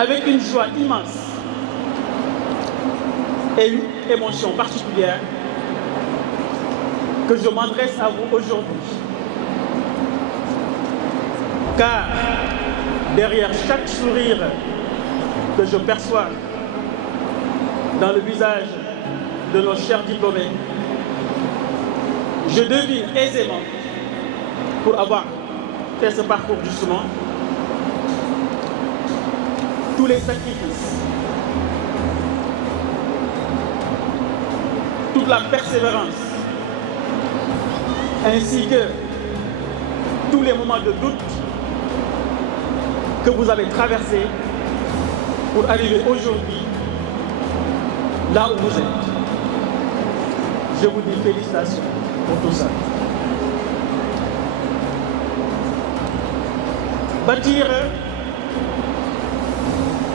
avec une joie immense et une émotion particulière que je m'adresse à vous aujourd'hui. Car derrière chaque sourire que je perçois dans le visage de nos chers diplômés, je devine aisément, pour avoir fait ce parcours justement, tous les sacrifices, toute la persévérance, ainsi que tous les moments de doute que vous avez traversés pour arriver aujourd'hui là où vous êtes. Je vous dis félicitations pour tout ça. Bâtir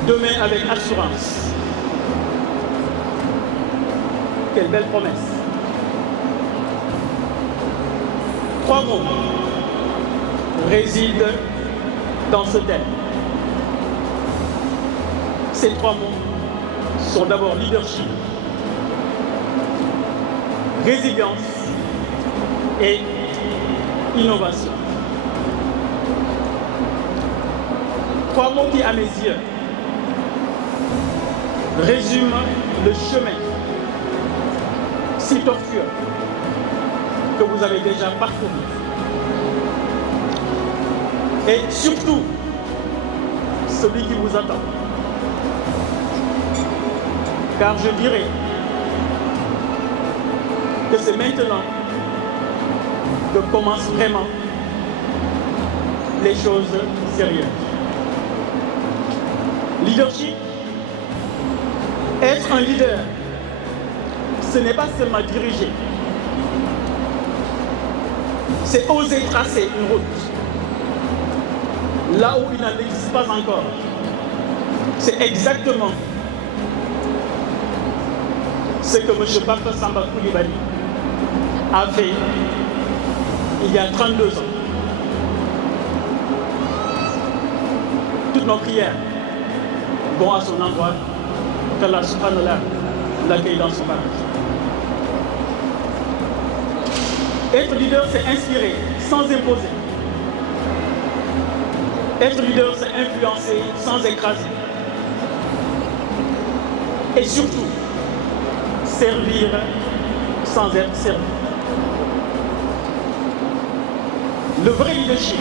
demain avec assurance. Quelle belle promesse. 3 mots résident dans ce thème. Ces 3 mots sont d'abord leadership, résilience et innovation. 3 mots qui, à mes yeux, résument le chemin si tortueux que vous avez déjà parcouru. Et surtout, celui qui vous attend. Car je dirais que c'est maintenant que commencent vraiment les choses sérieuses. Leadership, être un leader, ce n'est pas seulement diriger, c'est oser tracer une route là où il n'en existe pas encore. C'est exactement ce que M. Papa Samba Coulibaly a fait il y a 32 ans. Toutes nos prières vont à son endroit, qu'Allah subhanahu wa ta'ala l'accueille dans son paradis. Être leader, c'est inspirer sans imposer. Être leader, c'est influencer sans écraser. Et surtout, servir sans être servi. Le vrai leadership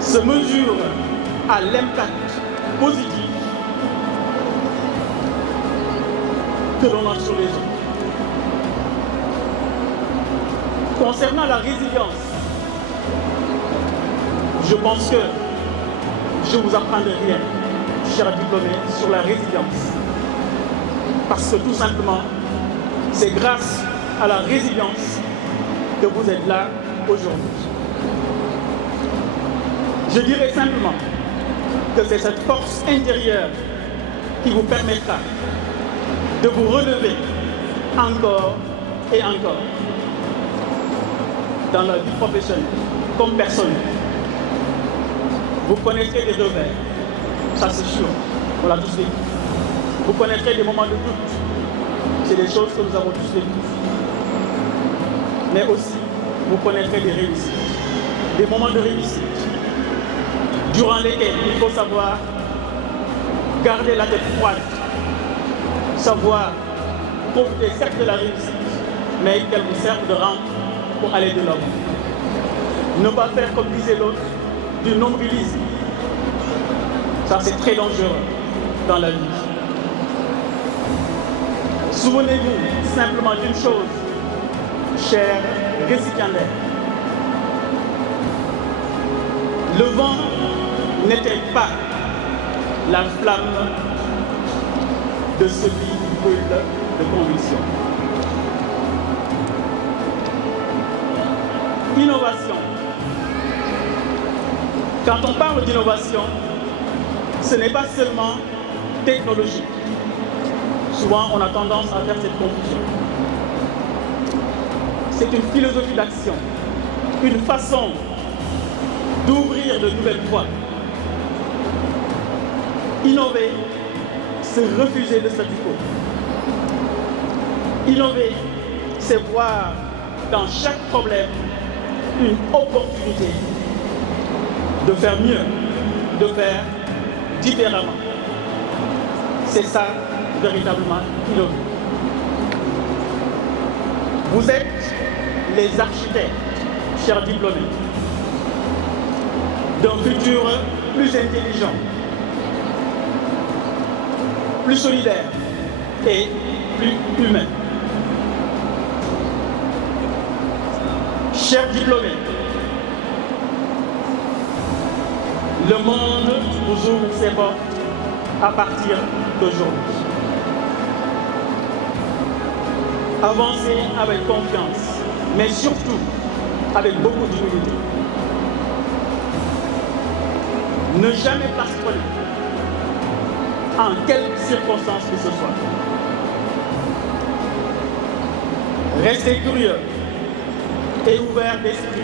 se mesure à l'impact positif que l'on a sur les autres. Concernant la résilience, je pense que je ne vous apprendrai rien, chers diplômés, sur la résilience. Parce que tout simplement, c'est grâce à la résilience que vous êtes là aujourd'hui. Je dirais simplement que c'est cette force intérieure qui vous permettra de vous relever encore et encore dans la vie professionnelle comme personnelle. Vous connaîtrez des revers, ça c'est sûr, on l'a tous vécu. Vous connaîtrez des moments de doute, c'est des choses que nous avons tous vécues. Mais aussi, vous connaîtrez des réussites, des moments de réussite, durant lesquels il faut savoir garder la tête froide, savoir profiter certes de la réussite, mais qu'elle vous serve de rampe pour aller de l'avant. Ne pas faire comme disait l'autre, du nombrilisme. Ça, c'est très dangereux dans la vie. Souvenez-vous simplement d'une chose, chers récipiendaires. Le vent n'était pas la flamme de celui qui brûle de conviction. Innovation. Quand on parle d'innovation, ce n'est pas seulement technologique. Souvent, on a tendance à faire cette confusion. C'est une philosophie d'action, une façon d'ouvrir de nouvelles voies. Innover, c'est refuser le statu quo. Innover, c'est voir dans chaque problème une opportunité de faire mieux, de faire différemment. C'est ça, véritablement, innover. Vous êtes les architectes, chers diplômés, d'un futur plus intelligent, plus solidaire et plus humain. Chers diplômés, le monde vous ouvre ses portes à partir d'aujourd'hui. Avancez avec confiance, mais surtout avec beaucoup d'humilité. Ne jamais plastronner en quelque circonstance que ce soit. Restez curieux et ouvert d'esprit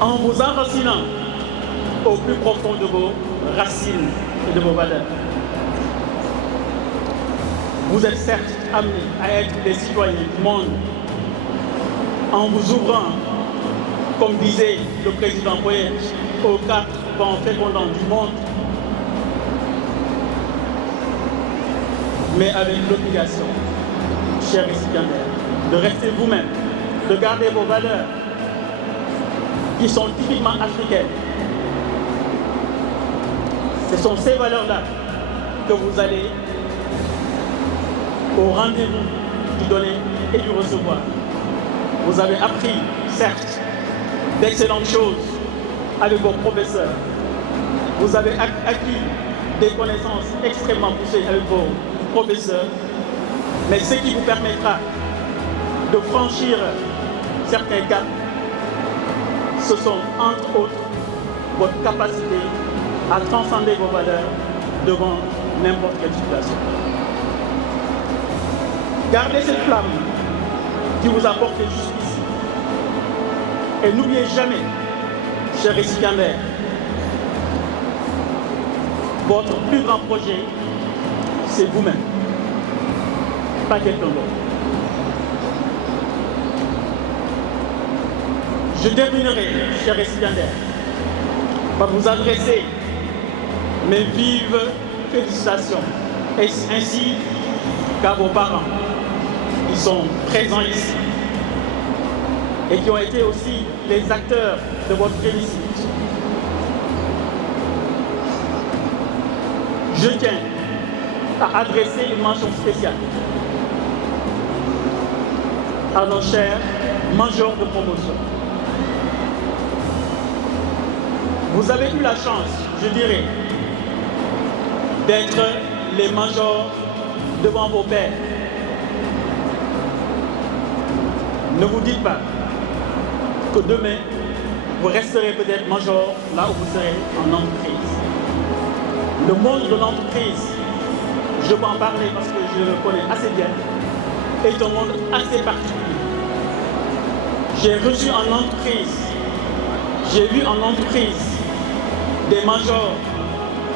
en vous enracinant au plus profond de vos racines et de vos valeurs. Vous êtes certes amenés à être des citoyens du monde en vous ouvrant, comme disait le président Poët, aux 4 vents fécondants du monde, mais avec l'obligation, chers récipiendaires, de rester vous-même, de garder vos valeurs qui sont typiquement africaines. Ce sont ces valeurs-là que vous allez au rendez-vous du donner et du recevoir. Vous avez appris, certes, d'excellentes choses avec vos professeurs. Vous avez acquis des connaissances extrêmement poussées avec vos professeurs, mais ce qui vous permettra de franchir certains caps, ce sont entre autres votre capacité à transcender vos valeurs devant n'importe quelle situation. Gardez cette flamme qui vous a porté jusqu'ici. Et n'oubliez jamais, chers récipiendaires, votre plus grand projet, c'est vous-même, pas quelqu'un d'autre. Je terminerai, chers récipiendaires, par vous adresser mes vives félicitations, ainsi qu'à vos parents qui sont présents ici et qui ont été aussi les acteurs de votre réussite. Je tiens à adresser une mention spéciale à nos chers majors de promotion. Vous avez eu la chance, je dirais, d'être les majors devant vos pairs. Ne vous dites pas que demain, vous resterez peut-être major là où vous serez en entreprise. Le monde de l'entreprise, je peux en parler parce que je le connais assez bien, est un monde assez particulier. J'ai reçu en entreprise, j'ai vu en entreprise des majors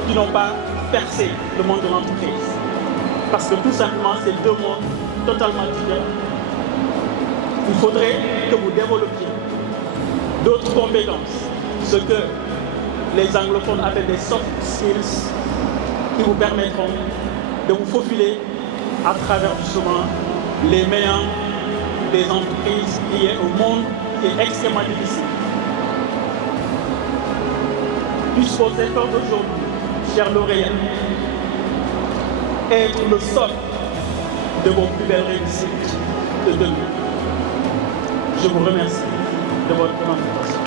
qui n'ont pas percé le monde de l'entreprise. Parce que tout simplement, c'est deux mondes totalement différents. Il faudrait que vous développiez d'autres compétences, ce que les anglophones appellent des soft skills, qui vous permettront de vous faufiler à travers justement les meilleurs des entreprises liées au monde qui est extrêmement difficile. Puissent vos efforts d'aujourd'hui, chers lauréats, être le socle de vos plus belles réussites de demain. Je vous remercie de votre invitation.